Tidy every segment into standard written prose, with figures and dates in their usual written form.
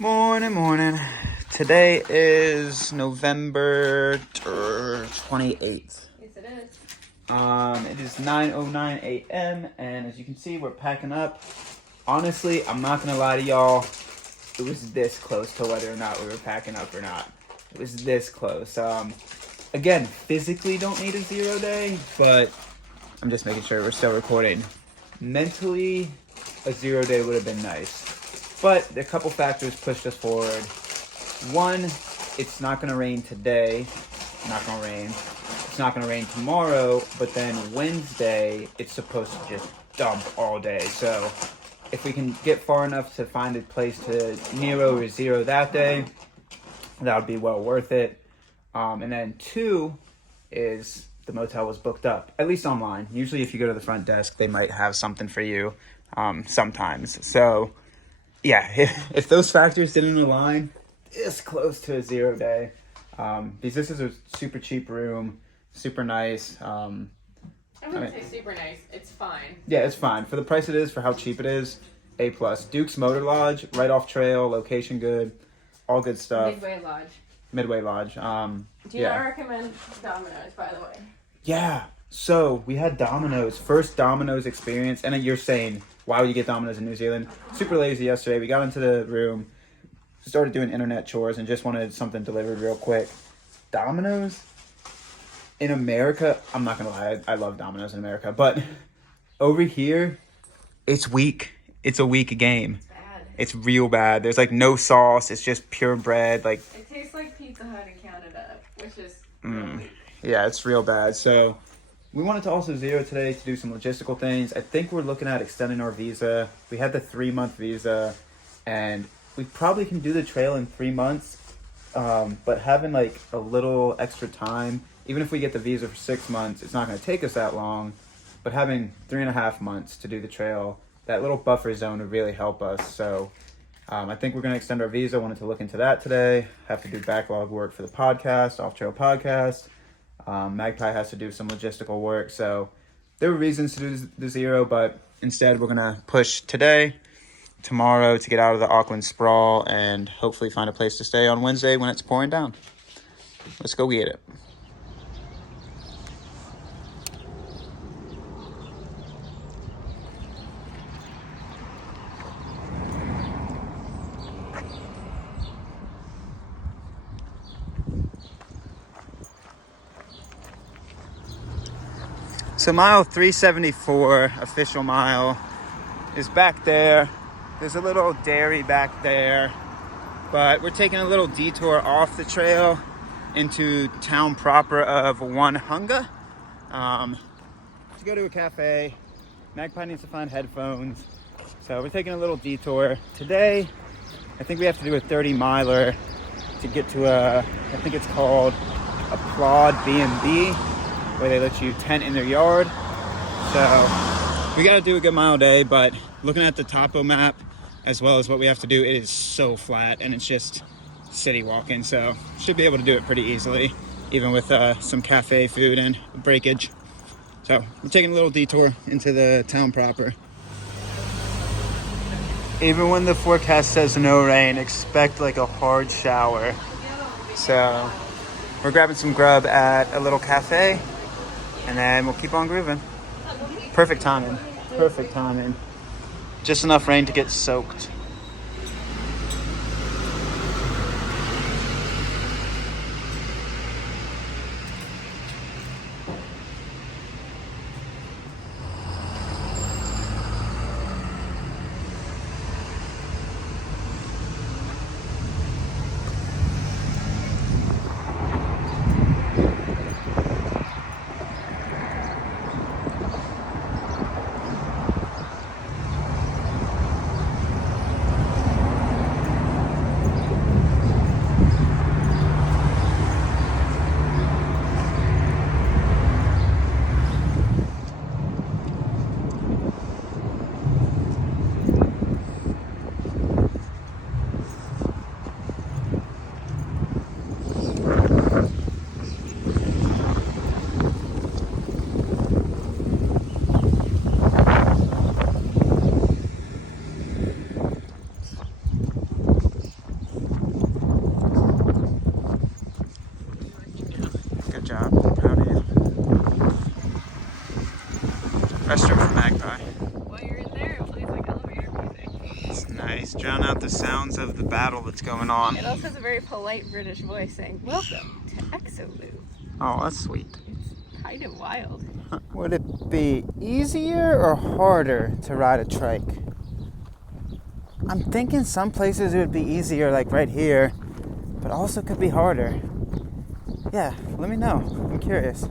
Morning. Today is November 28th. Yes, it is. It is 9:09 a.m. and as you can see, we're packing up. Honestly, I'm not gonna lie to y'all. It was this close to whether or not we were packing up or not. It was this close. Again, physically don't need a 0 day, but I'm just making sure we're still recording. Mentally, a 0 day would have been nice. But a couple factors pushed us forward. One, it's not going to rain today. Not going to rain. It's not going to rain tomorrow. But then Wednesday, it's supposed to just dump all day. So if we can get far enough to find a place to near over 0 that day, that would be well worth it. And then two is the motel was booked up, at least online. Usually if you go to the front desk, they might have something for you sometimes. So yeah, if those factors didn't align, this close to a 0 day. Because this is a super cheap room, super nice. I wouldn't say super nice. It's fine. Yeah, it's fine. For the price it is, for how cheap it is, A+. Duke's Motor Lodge, right off trail, location good, all good stuff. Midway Lodge. Do you not recommend Domino's, by the way? Yeah. So we had Domino's, first Domino's experience, and then you're saying, why would you get Domino's in New Zealand? Super lazy yesterday. We got into the room, started doing internet chores, and just wanted something delivered real quick. Domino's in America, I'm not gonna lie, I love Domino's in America, but over here, it's weak. It's a weak game. It's bad. It's real bad. There's like no sauce. It's just pure bread. Like it tastes like Pizza Hut in Canada, which is yeah, it's real bad. So we wanted to also 0 today to do some logistical things. I think we're looking at extending our visa. We had the 3-month visa, and we probably can do the trail in 3 months. But having like a little extra time, even if we get the visa for 6 months, it's not going to take us that long. But having 3.5 months to do the trail, that little buffer zone would really help us. So I think we're going to extend our visa. Wanted to look into that today. Have to do backlog work for the podcast, Off Trail Podcast. Magpie has to do some logistical work. So there were reasons to do the 0, but instead we're going to push today, tomorrow to get out of the Auckland sprawl and hopefully find a place to stay on Wednesday when it's pouring down. Let's go get it. So mile 374, official mile, is back there. There's a little dairy back there, but we're taking a little detour off the trail into town proper of Onehunga to go to a cafe. Magpie needs to find headphones, so we're taking a little detour. Today, I think we have to do a 30-miler to get to I think it's called Applaud B and B, where they let you tent in their yard. So we got to do a good mile a day, but looking at the topo map as well as what we have to do, it is so flat and it's just city walking. So should be able to do it pretty easily, even with some cafe food and breakage. So we're taking a little detour into the town proper. Even when the forecast says no rain, expect like a hard shower. So we're grabbing some grub at a little cafe, and then we'll keep on grooving. Perfect timing. Just enough rain to get soaked. Nice. Drown out the sounds of the battle that's going on. It also has a very polite British voice saying, "Welcome to Exoloo." Oh, that's sweet. It's kind of wild. Would it be easier or harder to ride a trike? I'm thinking some places it would be easier, like right here, but also could be harder. Yeah, let me know. I'm curious.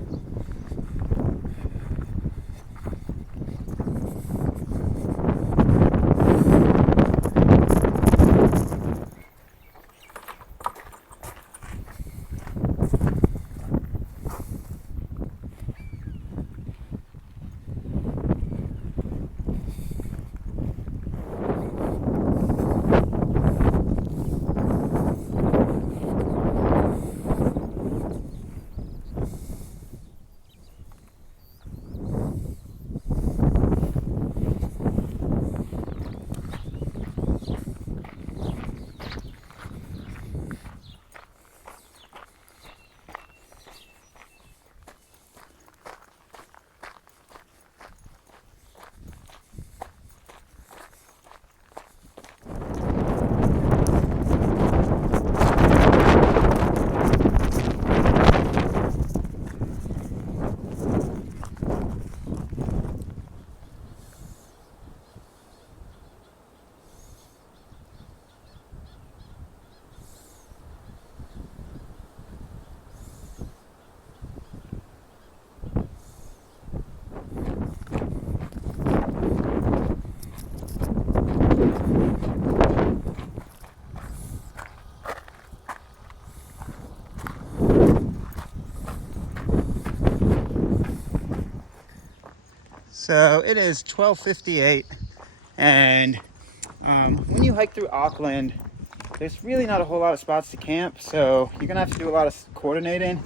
So it is 12:58, and when you hike through Auckland, there's really not a whole lot of spots to camp, so you're gonna have to do a lot of coordinating.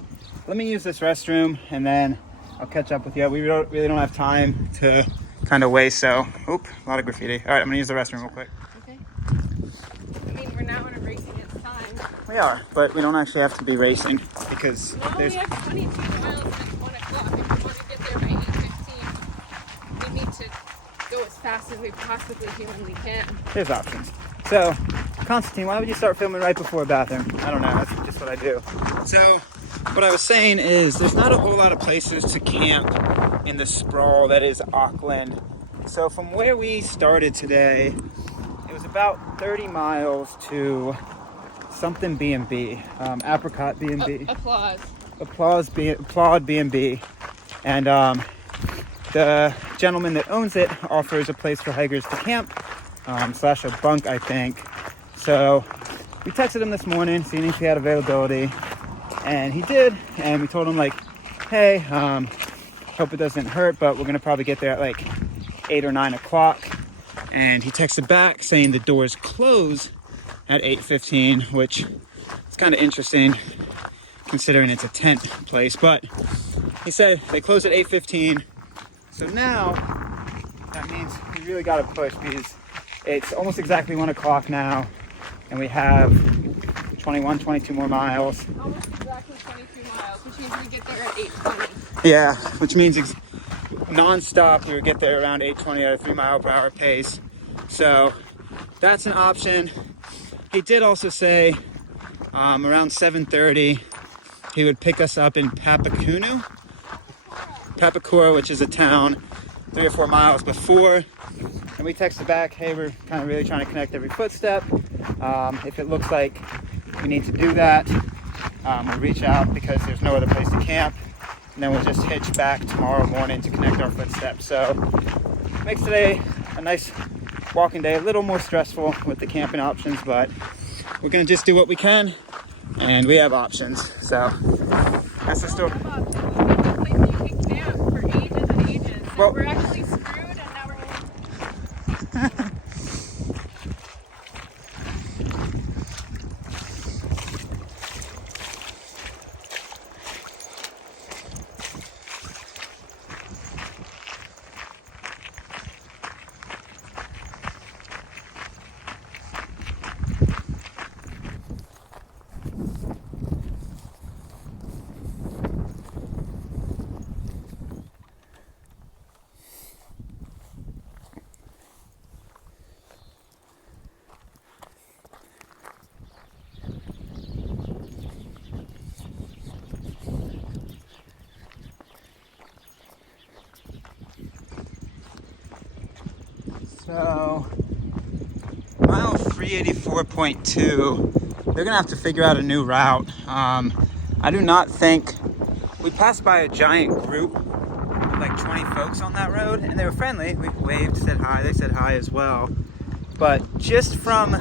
Let me use this restroom, and then I'll catch up with you. We really don't have time to kind of waste, so, oop, a lot of graffiti. All right, I'm gonna use the restroom real quick. Okay. I mean, we're now in a race against time. We are, but we don't actually have to be racing because No, there's... we have 22 miles at 1 o'clock. If we want to get there by 8:15, we need to go as fast as we possibly humanly can. There's options. So, Constantine, why would you start filming right before a bathroom? I don't know, that's just what I do. So, what I was saying is there's not a whole lot of places to camp in the sprawl that is Auckland. So from where we started today, it was about 30 miles to something B and B, Apricot B and B. Applaud B and B. And the gentleman that owns it offers a place for hikers to camp, slash a bunk, I think. So we texted him this morning, seeing if he had availability, and he did. And we told him, like, hey, hope it doesn't hurt, but we're gonna probably get there at like 8 or 9 o'clock. And he texted back saying the doors close at 8:15, which is kind of interesting considering it's a tent place. But he said they close at 8:15. So now that means we really got to push because it's almost exactly 1 o'clock now, and we have 22 more miles. Almost exactly 22 miles, which means we get there at 8:20. Yeah, which means non-stop we would get there around 8:20 at a 3-mile-per-hour pace. So that's an option. He did also say around 7:30 he would pick us up in Papakura, which is a town 3 or 4 miles before. And we texted back, hey, we're kind of really trying to connect every footstep. If it looks like we need to do that, we'll reach out because there's no other place to camp. And then we'll just hitch back tomorrow morning to connect our footsteps. So makes today a nice walking day, a little more stressful with the camping options, but we're gonna just do what we can, and we have options. So that's the story. For ages and ages. Well, we're actually screwed, and now we're So, mile 384.2, they're gonna have to figure out a new route. I do not think, we passed by a giant group, like 20 folks on that road, and they were friendly. We waved, said hi, they said hi as well. But just from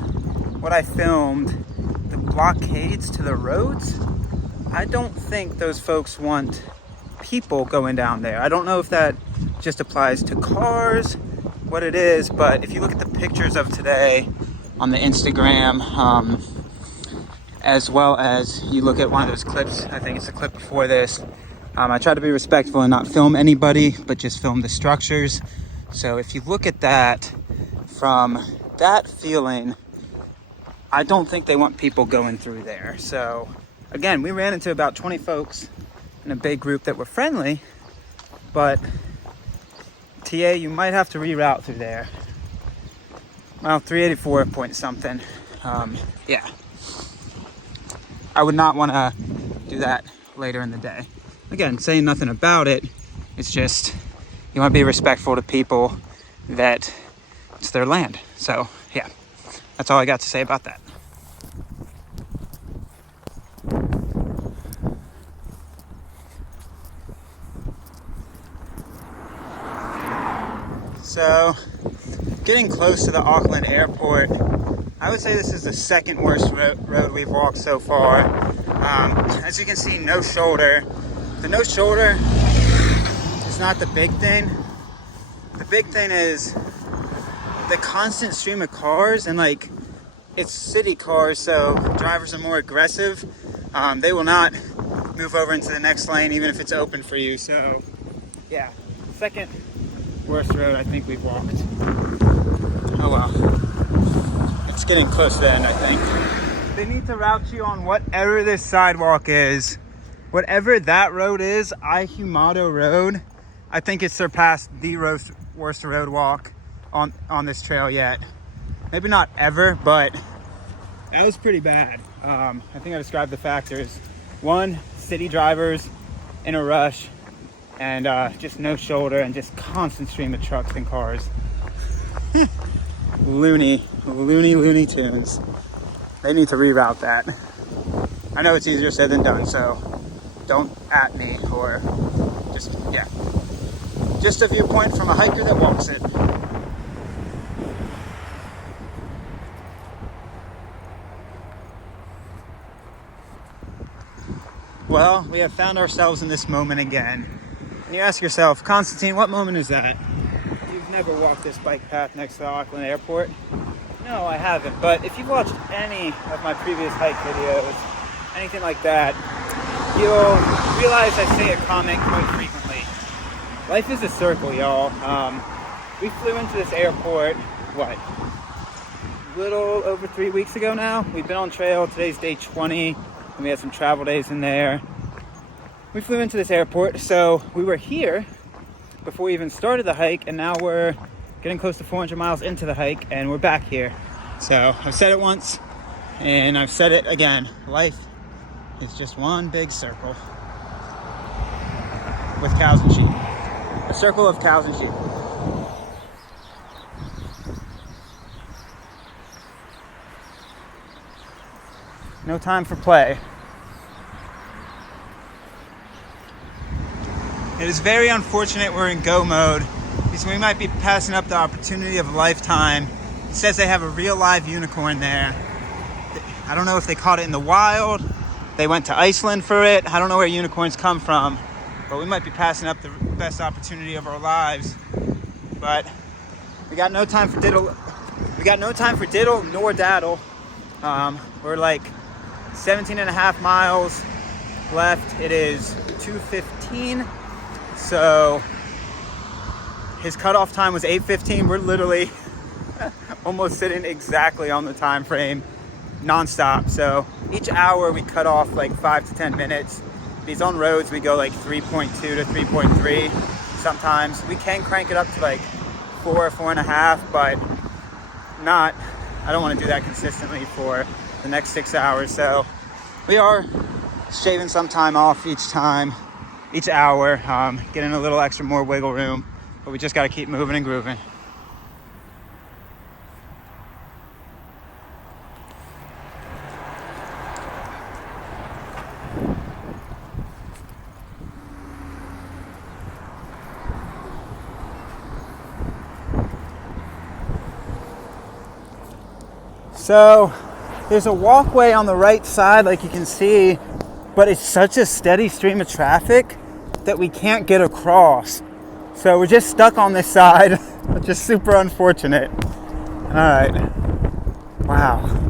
what I filmed, the blockades to the roads, I don't think those folks want people going down there. I don't know if that just applies to cars, what it is, but if you look at the pictures of today on the Instagram, as well as you look at one of those clips, I think it's the clip before this, I try to be respectful and not film anybody, but just film the structures. So if you look at that, from that feeling, I don't think they want people going through there. So again, we ran into about 20 folks in a big group that were friendly, but TA, you might have to reroute through there. Mile 384 point something. Yeah. I would not want to do that later in the day. Again, saying nothing about it, it's just, you want to be respectful to people that it's their land. So, yeah, that's all I got to say about that. So, getting close to the Auckland airport, I would say this is the second worst road we've walked so far. As you can see, no shoulder. The no shoulder is not the big thing. The big thing is the constant stream of cars, and like, it's city cars, so drivers are more aggressive. They will not move over into the next lane even if it's open for you. So yeah, second worst road I think we've walked. Oh well, it's getting close to the end, I think. They need to route you on whatever this sidewalk is. Whatever that road is, Onehunga Road, I think it's surpassed the worst road walk on this trail yet. Maybe not ever, but that was pretty bad. I think I described the factors. One, city drivers in a rush, and just no shoulder, and just constant stream of trucks and cars. Looney Tunes. They need to reroute that. I know it's easier said than done, so don't at me, or just, yeah. Just a viewpoint from a hiker that walks it. Well, we have found ourselves in this moment again. And you ask yourself, Constantine, what moment is that? You've never walked this bike path next to the Auckland airport? No, I haven't. But if you've watched any of my previous hike videos, anything like that, you'll realize I say a comment quite frequently. Life is a circle, y'all. We flew into this airport, a little over 3 weeks ago now. We've been on trail. Today's day 20, and we had some travel days in there. We flew into this airport, so we were here before we even started the hike, and now we're getting close to 400 miles into the hike, and we're back here. So I've said it once, and I've said it again. Life is just one big circle with cows and sheep. A circle of cows and sheep. No time for play. It is very unfortunate we're in go mode, because we might be passing up the opportunity of a lifetime. It says they have a real live unicorn there. I don't know if they caught it in the wild. They went to Iceland for it. I don't know where unicorns come from, but we might be passing up the best opportunity of our lives. But we got no time for diddle. We got no time for diddle nor daddle. We're like 17 and a half miles left. It is 2:15. So his cutoff time was 8:15. We're literally almost sitting exactly on the time frame, nonstop. So each hour we cut off like 5 to 10 minutes. These on roads we go like 3.2 to 3.3 sometimes. We can crank it up to like 4 or 4.5, but not, I don't want to do that consistently for the next 6 hours. So we are shaving some time off each hour, getting a little extra more wiggle room, but we just got to keep moving and grooving. So there's a walkway on the right side, like you can see, but it's such a steady stream of traffic that we can't get across. So we're just stuck on this side, which is super unfortunate. All right. Wow.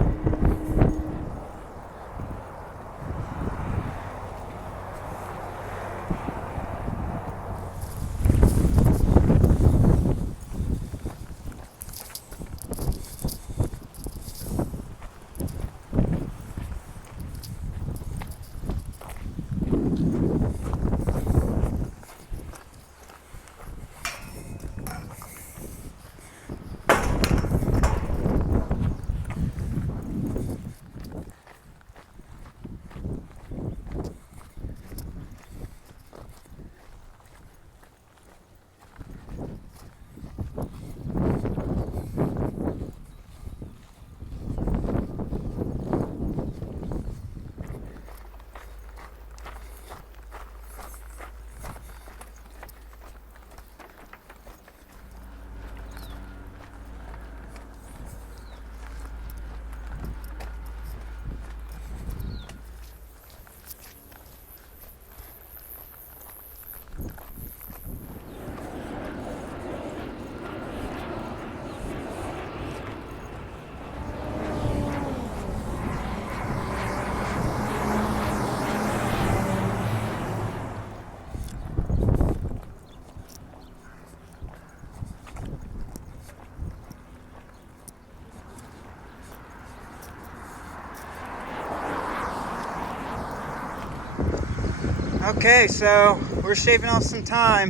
Okay, so we're shaving off some time.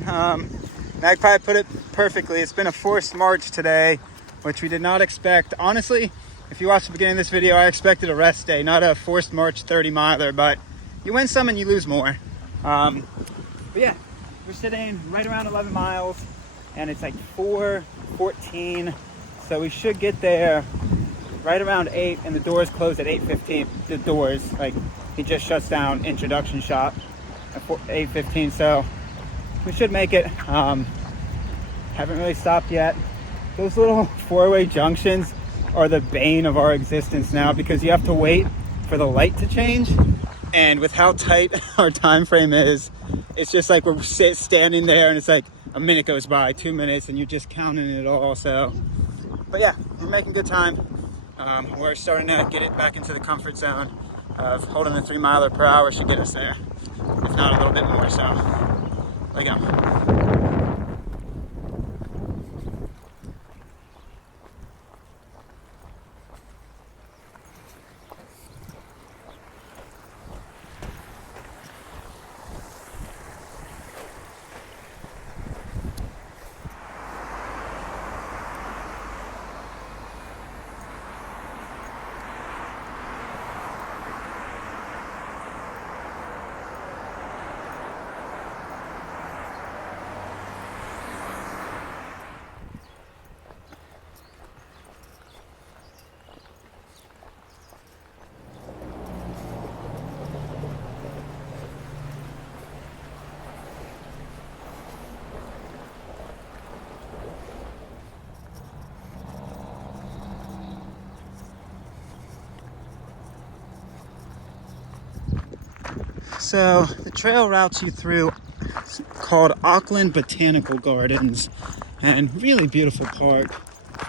Magpie put it perfectly. It's been a forced march today, which we did not expect. Honestly, if you watch the beginning of this video, I expected a rest day, not a forced march 30 miler, but you win some and you lose more. But yeah, we're sitting right around 11 miles and it's like 4:14. So we should get there right around 8 and the doors close at 8:15. The doors, like he just shuts down introduction shop at 8:15, so we should make it. Haven't really stopped yet. Those little four-way junctions are the bane of our existence now because you have to wait for the light to change, and with how tight our time frame is, it's just like we're standing there and it's like a minute goes by, 2 minutes, and you're just counting it all. So but yeah, we're making good time. We're starting to get it back into the comfort zone of holding the 3 miler per hour should get us there, if not a little bit more. So let go. So the trail routes you through called Auckland Botanical Gardens, and really beautiful park.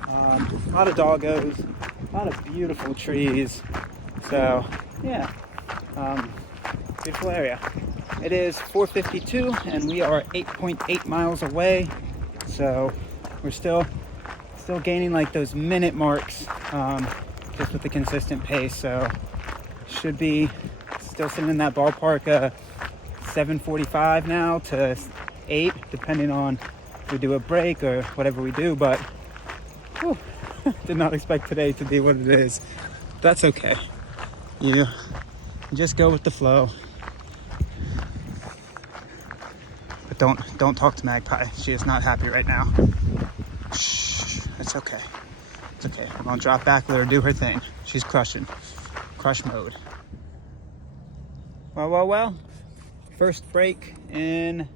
A lot of doggos, a lot of beautiful trees. So yeah, beautiful area. It is 4:52 and we are 8.8 miles away. So we're still gaining like those minute marks, just with the consistent pace. So should be still sitting in that ballpark, 7:45 now to 8, depending on if we do a break or whatever we do. But whew, did not expect today to be what it is. That's okay. You just go with the flow. But don't talk to Magpie. She is not happy right now. Shh, it's okay. It's okay. I'm gonna drop back, let her do her thing. She's crushing. Crush mode. Well. First break in,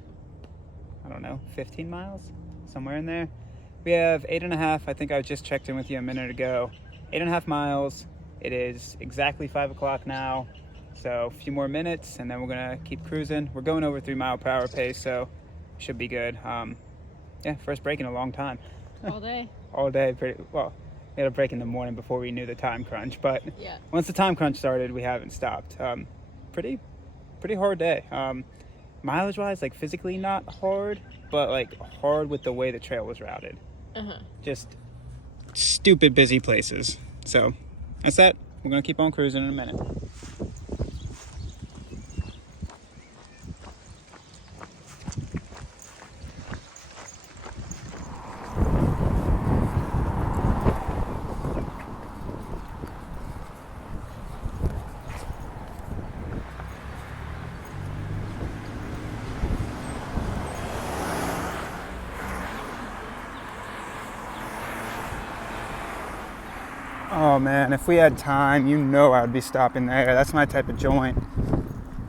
I don't know, 15 miles? Somewhere in there. We have 8.5. I think I just checked in with you a minute ago. 8.5 miles. It is exactly 5 o'clock now. So a few more minutes and then we're gonna keep cruising. We're going over 3-mile-per-hour pace, so should be good. Yeah, first break in a long time. All day. All day, pretty well. We had a break in the morning before we knew the time crunch, but Yeah. once the time crunch started, we haven't stopped. Pretty hard day. Mileage wise, like physically not hard, but like hard with the way the trail was routed. Just stupid busy places. So that's that. We're gonna keep on cruising in a minute. Oh man, if we had time, you know I would be stopping there. That's my type of joint.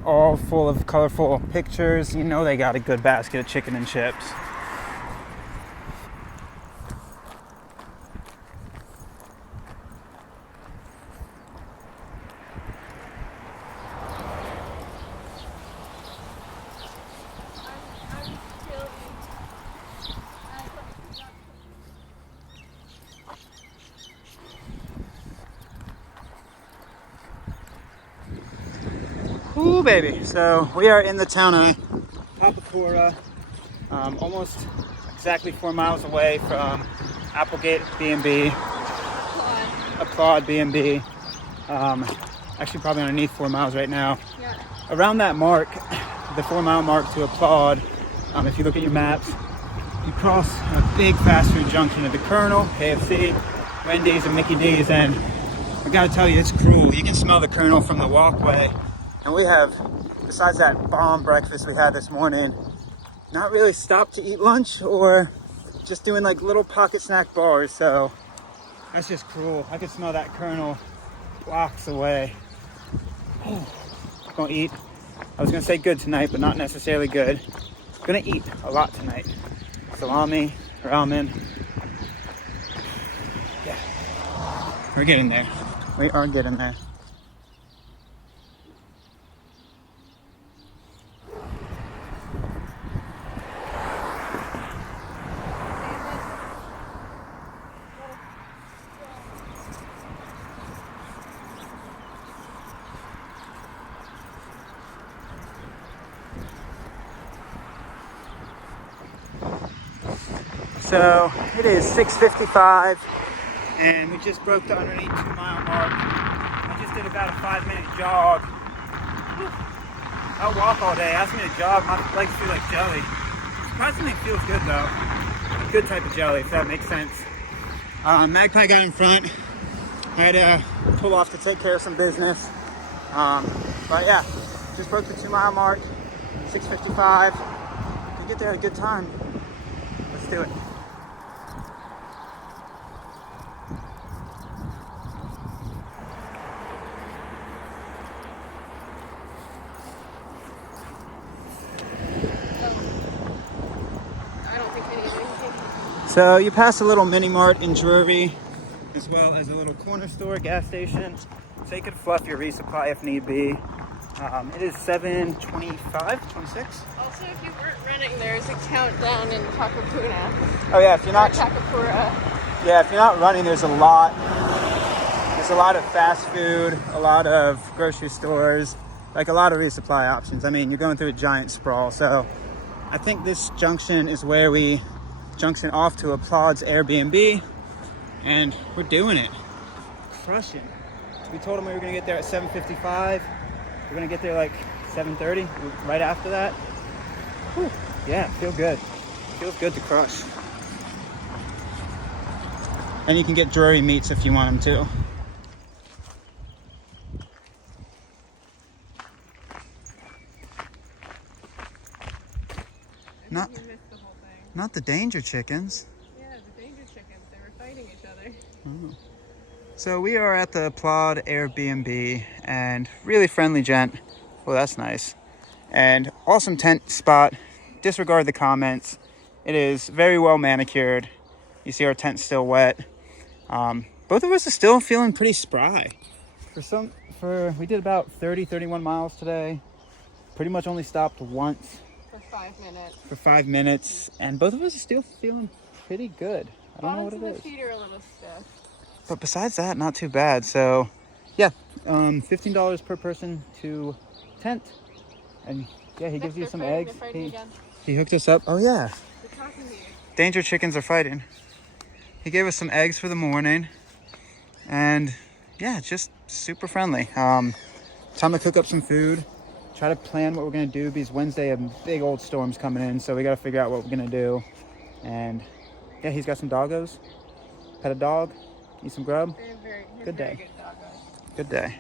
All full of colorful pictures. You know they got a good basket of chicken and chips. Ooh, baby. So we are in the town of Papakura, almost exactly 4 miles away from Applaud B and B. Applaud B and B. Actually, probably underneath 4 miles right now. Yeah. Around that mark, the 4-mile mark to Applaud, if you look at your maps, you cross a big fast food junction at the Colonel, KFC, Wendy's, and Mickey D's, and I gotta tell you, it's cruel. You can smell the Colonel from the walkway. And we have, besides that bomb breakfast we had this morning, not really stopped to eat lunch or just doing like little pocket snack bars. So that's just cruel. I could smell that Colonel blocks away. Gonna eat. I was gonna say good tonight, but not necessarily good. Gonna eat a lot tonight. Salami, ramen. Yeah, we're getting there. We are getting there. So it is 6:55 and we just broke the underneath 2-mile mark. I just did about a 5-minute jog. I'll walk all day. Ask me to jog, my legs feel like jelly. Surprisingly, it feels good though. A good type of jelly, if that makes sense. Magpie got in front. I had to pull off to take care of some business. But yeah, just broke the 2-mile mark. 6:55. We get there at a good time. Let's do it. So you pass a little mini mart in Drury, as well as a little corner store, gas station, so you could fluff your resupply if need be. It is 7:25, 26. Also, if you weren't running, there's a countdown in Takapuna. Oh yeah, if you're not Takapura. Yeah, if you're not running, there's a lot of fast food, a lot of grocery stores, like a lot of resupply options. I mean, you're going through a giant sprawl, so I think this junction is where we junction off to Applaud's Airbnb, and we're doing it. Crushing. We told them we were gonna get there at 7:55. We're gonna get there like 7:30, right after that. Whew. Yeah, feel good. Feels good to crush. And you can get Drury meats if you want them too. Not the danger chickens. Yeah, the danger chickens. They were fighting each other. Oh. So we are at the Applaud Airbnb, and really friendly gent. Well, that's nice. And awesome tent spot. Disregard the comments. It is very well manicured. You see our tent's still wet. But both of us are still feeling pretty spry. We did about 31 miles today. Pretty much only stopped once. For 5 minutes. And both of us are still feeling pretty good. I don't know what it is. The feet are a little stiff. But besides that, not too bad. So, yeah, $15 per person to tent. And yeah, he gives you some eggs. He hooked us up. Oh yeah. They're talking to you. Danger chickens are fighting. He gave us some eggs for the morning. And yeah, just super friendly. Time to cook up some food. Try to plan what we're gonna do because Wednesday a big old storm's coming in, so we gotta figure out what we're gonna do. And yeah, he's got some doggos. Pet a dog, eat some grub. Good day. Good day.